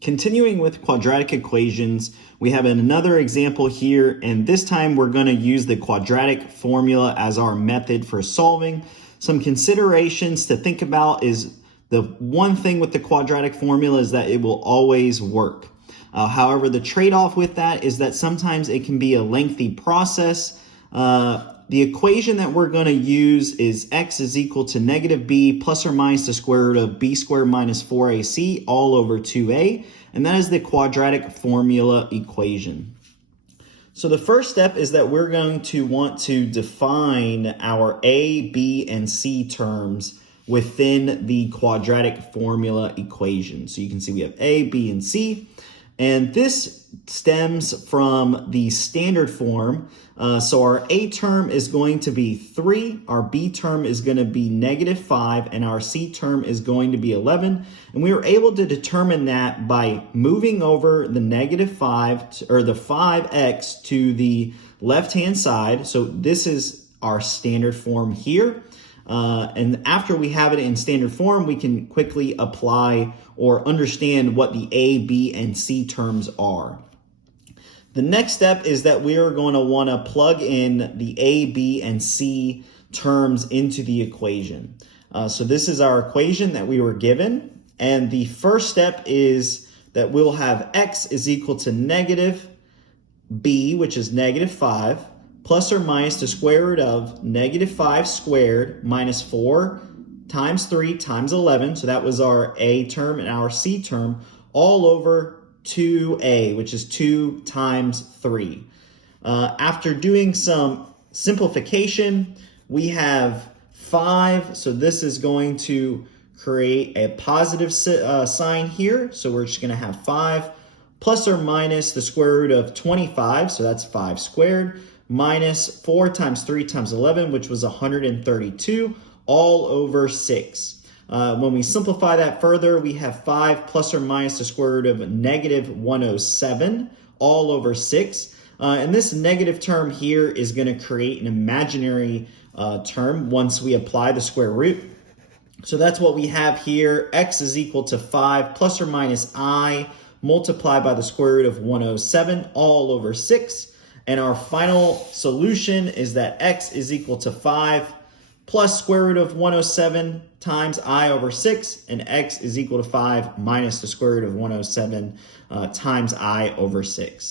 Continuing with quadratic equations, we have another example here, and this time we're going to use the quadratic formula as our method for solving. Some considerations to think about is the one thing with the quadratic formula is that it will always work. However, the trade-off with that is that sometimes it can be a lengthy process. The equation that we're going to use is x is equal to negative b plus or minus the square root of b squared minus 4ac all over 2a. And that is the quadratic formula equation. So the first step is that we're going to want to define our a, b, and c terms within the quadratic formula equation. So you can see we have a, b, and c. And this stems from the standard form. So our a term is going to be 3, our b term is going to be negative 5, and our c term is going to be 11. And we were able to determine that by moving over the negative 5, or the 5x to the left-hand side. So this is our standard form here. And after we have it in standard form, we can quickly apply or understand what the a, b, and c terms are. The next step is that we are going to want to plug in the a, b, and c terms into the equation. So this is our equation that we were given. And the first step is that we'll have x is equal to negative b, which is negative 5, plus or minus the square root of negative 5 squared minus 4 times 3 times 11. So that was our a term and our c term all over 2a, which is 2 times 3. After doing some simplification, we have 5. So this is going to create a positive sign here. So we're just going to have 5 plus or minus the square root of 25. So that's 5 squared minus 4 times 3 times 11, which was 132, all over 6. When we simplify that further, we have 5 plus or minus the square root of negative 107, all over 6. And this negative term here is going to create an imaginary term once we apply the square root. So that's what we have here. X is equal to 5 plus or minus I multiplied by the square root of 107, all over 6. And our final solution is that x is equal to 5 plus square root of 107 times I over 6, and x is equal to 5 minus the square root of 107 times I over 6.